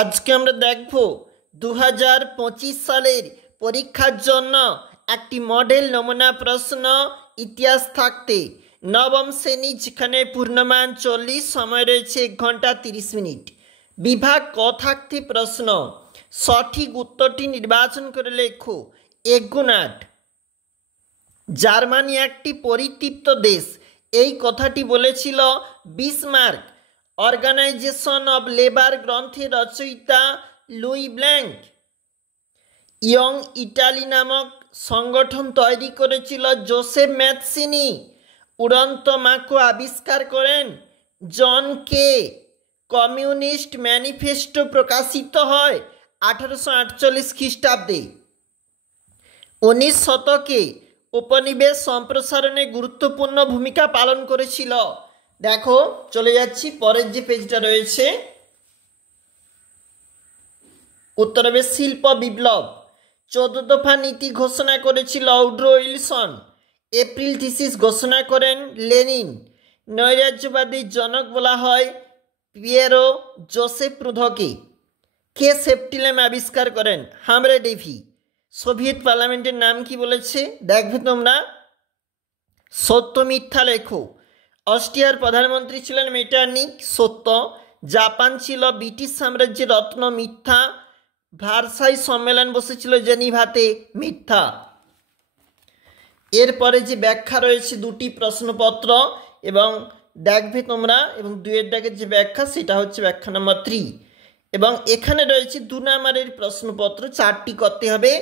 আজকে আমরা দেখব 2025 সালের পরীক্ষার জন্য একটি মডেল নমুনা প্রশ্ন ইতিহাস থাকতে নবম শ্রেণী, যেখানে পূর্ণমান 40, সময় রয়েছে 1 ঘন্টা 30 মিনিট। বিভাগ ক থাকতে প্রশ্ন, সঠিক উত্তরটি নির্বাচন করে লেখো। 1 × 8। জার্মানি একটি পরিতৃপ্ত দেশ, এই কথাটি বলেছিল বিসমার্ক। অর্গানাইজেশন অব লেবার গ্রন্থের রচয়িতা লুই ব্ল্যাঙ্ক। ইয়ং ইটালি নামক সংগঠন তৈরি করেছিল জোসেফ ম্যাথসিনি। উড়ন্ত মাকো আবিষ্কার করেন জন কে। কমিউনিস্ট ম্যানিফেস্টো প্রকাশিত হয় 1848 খ্রিস্টাব্দে। 19 শতকে উপনিবেশ সম্প্রসারণে গুরুত্বপূর্ণ ভূমিকা পালন করেছিল। দেখো, চলে যাচ্ছি পরের যে পেজটা রয়েছে। উত্তরবে শিল্প বিপ্লব। 14 দফা নীতি ঘোষণা করেছিল উড্রো উইলসন। এপ্রিল থিসিস ঘোষণা করেন লেনিন। নৈরাজ্যবাদীর জনক বলা হয় পিয়েরো জোসেফ প্রুধকে। কে সেফটি ল্যাম্প আবিষ্কার করেন? হামরে ডেভি। সোভিয়েত পার্লামেন্টের নাম কি বলেছে দেখবে তোমরা। সত্য মিথ্যা লেখো। অস্ট্রিয়ার প্রধানমন্ত্রী ছিলেন মেটারনিক, সত্য। জাপান ছিল ব্রিটিশ সাম্রাজ্যের রত্ন, মিথ্যা। ভার্সাই সম্মেলন বসেছিল জেনিভাতে, মিথ্যা। এরপরে যে ব্যাখ্যা রয়েছে, 2টি প্রশ্নপত্র এবং দেখবে তোমরা, এবং 2-এর দাগের যে ব্যাখ্যা সেটা হচ্ছে ব্যাখ্যা নম্বর 3। এবং এখানে রয়েছে 2 নম্বরের প্রশ্নপত্র, 4টি করতে হবে।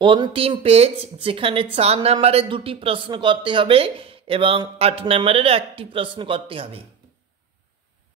অন্তিম পেজ, যেখানে 4 নম্বরের 2টি প্রশ্ন করতে হবে এবং 8 নম্বরের 1টি প্রশ্ন করতে হবে।